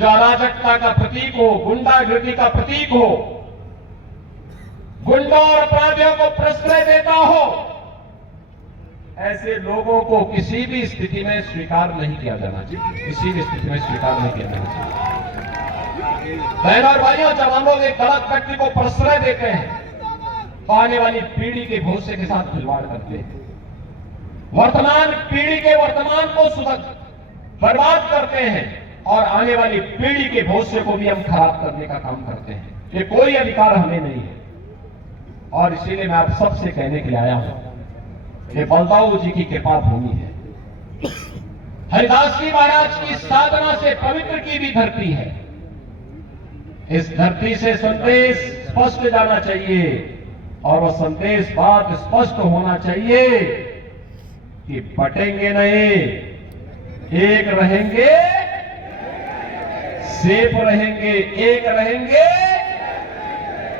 जो अराजकता का प्रतीक हो, गुंडागर्दी का प्रतीक हो, गुंडों और अपराधियों को प्रश्रय देता हो, ऐसे लोगों को किसी भी स्थिति में स्वीकार नहीं किया जाना चाहिए, किसी भी स्थिति में स्वीकार नहीं किया जाना चाहिए। बहनों और भाइयों, जब हम लोग एक गलत व्यक्ति को प्रश्रय देते हैं तो आने वाली पीढ़ी के भविष्य के साथ खिलवाड़ करते हैं, वर्तमान पीढ़ी के वर्तमान को बर्बाद करते हैं और आने वाली पीढ़ी के भविष्य को भी हम खराब करने का काम करते हैं। ये कोई अधिकार हमें नहीं है। और इसीलिए मैं आप सबसे कहने के लिए आया हूं, ये बलदाऊ जी की कृपा भूमि है, हरिदास जी महाराज की साधना से पवित्र की भी धरती है। इस धरती से संदेश स्पष्ट जाना चाहिए और वह संदेश बात स्पष्ट होना चाहिए कि बटेंगे नहीं, एक रहेंगे, सेफ रहेंगे, एक रहेंगे,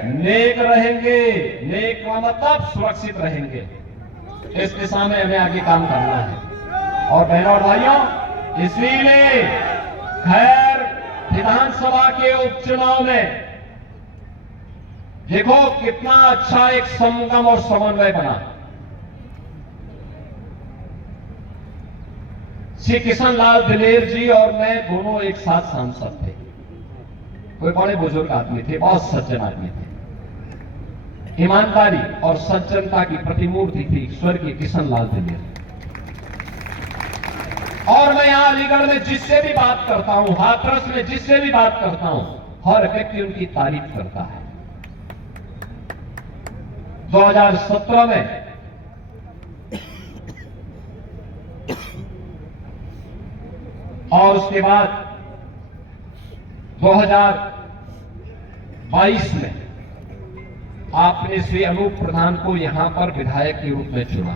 नेक रहेंगे। नेक का मतलब सुरक्षित रहेंगे। इस दिशा में हमें आगे काम करना है। और बहनों और भाइयों, इसलिए खैर विधानसभा के उपचुनाव में देखो कितना अच्छा एक संगम और समन्वय बना। श्री किशन लाल दिलेर जी और मैं दोनों एक साथ सांसद थे। कोई बड़े बुजुर्ग आदमी थे, बहुत सज्जन आदमी थे, ईमानदारी और सज्जनता की प्रतिमूर्ति थी स्वर्गीय किशन लाल दिलेर। और मैं यहां अलीगढ़ में जिससे भी बात करता हूं, हाथरस में जिससे भी बात करता हूं, हर व्यक्ति उनकी तारीफ करता है। 2017 में और उसके बाद 2022 में आपने श्री अनूप प्रधान को यहां पर विधायक के रूप में चुना।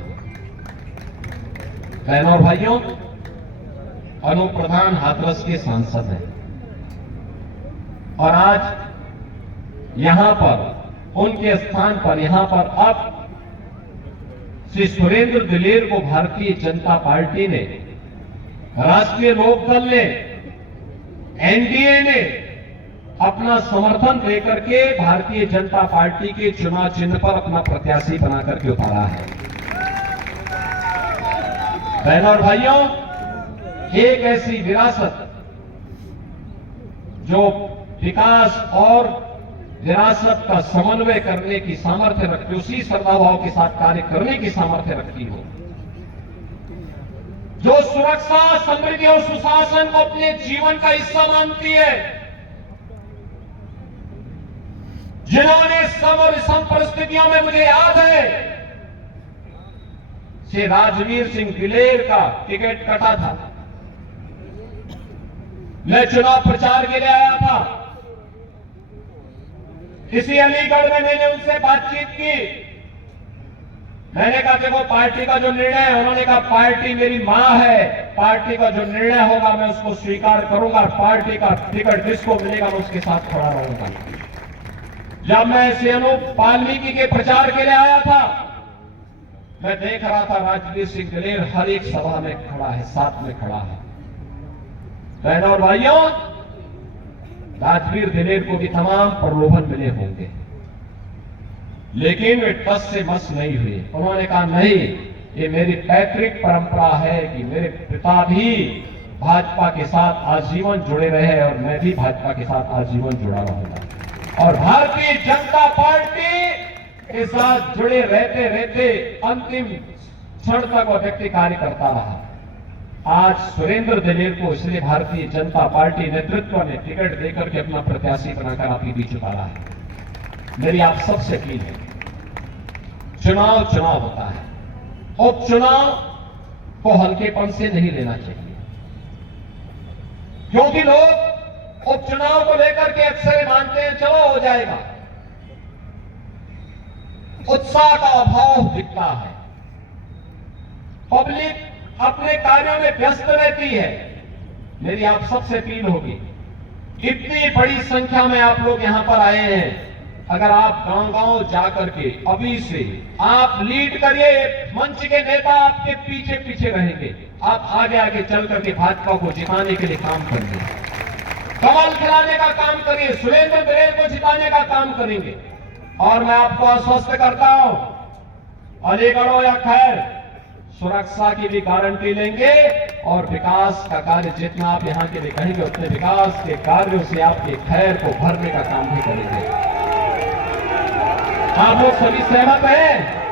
बहनों और भाइयों, अनूप प्रधान हाथरस के सांसद हैं और आज यहां पर उनके स्थान पर यहां पर अब श्री सुरेंद्र दिलेर को भारतीय जनता पार्टी ने, राष्ट्रीय लोकदल ने, एनडीए ने अपना समर्थन देकर के भारतीय जनता पार्टी के चुनाव चिन्ह पर अपना प्रत्याशी बनाकर के उतारा है। बहनों और भाइयों, एक ऐसी विरासत जो विकास और विरासत का समन्वय करने की सामर्थ्य रखती, उसी श्रद्धाभाव के साथ कार्य करने की सामर्थ्य रखती हो, जो सुरक्षा, समृद्धि और सुशासन को अपने जीवन का हिस्सा मानती है, जिन्होंने सम और विषम परिस्थितियों में, मुझे याद है श्री राजवीर सिंह दिलेर का टिकट कटा था, मैं चुनाव प्रचार के लिए आया था। इसी अलीगढ़ में मैंने उनसे बातचीत की। मैंने कहा देखो पार्टी का जो निर्णय है, उन्होंने कहा पार्टी मेरी मां है, पार्टी का जो निर्णय होगा मैं उसको स्वीकार करूंगा, पार्टी का टिकट जिसको मिलेगा मैं उसके साथ खड़ा रहूंगा। जब मैं श्री अनूप वाल्मीकि के प्रचार के लिए आया था, मैं देख रहा था राजवीर सिंह दिलेर हर एक सभा में खड़ा है, साथ में खड़ा है। बहनों और भाइयों, राजवीर दिलेर को भी तमाम प्रलोभन मिले होंगे, लेकिन वे टस से मस नहीं हुए। उन्होंने कहा नहीं, ये मेरी पैतृक परंपरा है कि मेरे पिता भी भाजपा के साथ आजीवन जुड़े रहे और मैं भी भाजपा के साथ आजीवन जुड़ा रहूंगा। और भारतीय जनता पार्टी के साथ जुड़े रहते रहते अंतिम क्षण तक वह व्यक्ति कार्य करता रहा। आज सुरेंद्र दिलेर को इसलिए भारतीय जनता पार्टी नेतृत्व ने टिकट देकर के अपना प्रत्याशी बनाकर आपके बीच उतारा है। मेरी आप सबसे अपील है, चुनाव होता है, उपचुनाव को हल्केपन से नहीं लेना चाहिए, क्योंकि लोग उपचुनाव को लेकर के अक्सर मानते हैं चलो हो जाएगा। उत्साह का अभाव दिखता है, पब्लिक अपने कार्यों में व्यस्त रहती है। मेरी आप सबसे अपील होगी, इतनी बड़ी संख्या में आप लोग यहां पर आए हैं, अगर आप गांव-गांव जाकर के अभी से आप लीड करिए, मंच के नेता आपके पीछे पीछे रहेंगे, आप आगे आगे चल करके भाजपा को जिताने के लिए काम करिए। कमल खिलाने का काम करिए, सुरेंद्र दिलेर को जिताने का काम करेंगे। और मैं आपको आश्वस्त करता हूं, अलीगढ़ हो या खैर, सुरक्षा की भी गारंटी लेंगे और विकास का कार्य जितना आप यहां के दिखाएंगे उतने विकास के कार्यों से आपके खैर को भरने का काम भी करेंगे। आप लोग सभी सहमत हैं?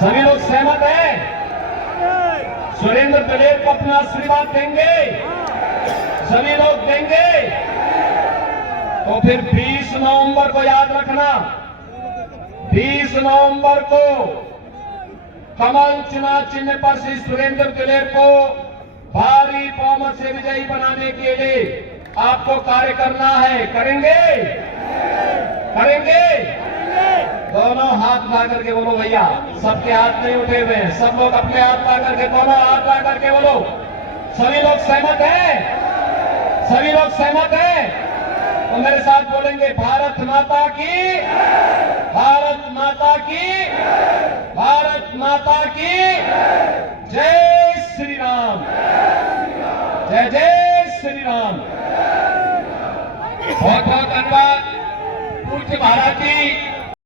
सभी लोग सहमत हैं? सुरेंद्र दिलेर को अपना आशीर्वाद देंगे? सभी लोग देंगे? तो फिर 20 नवंबर को याद रखना, 20 नवंबर को कमल चुनाव चिन्ह पर श्री सुरेंद्र दिलेर को भारी बहुमत से विजयी बनाने के लिए आपको कार्य करना है। करेंगे? करेंगे? दोनों हाथ ला करके बोलो भैया, सबके हाथ नहीं उठे हुए हैं, सब लोग अपने हाथ ला करके, दोनों हाथ ला करके बोलो। सभी लोग सहमत हैं? सभी लोग सहमत हैं? तो मेरे साथ बोलेंगे, भारत माता की, भारत माता की, भारत माता की जय श्री राम, जय जय श्री राम। बहुत बहुत धन्यवाद पूज्य महाराज जी।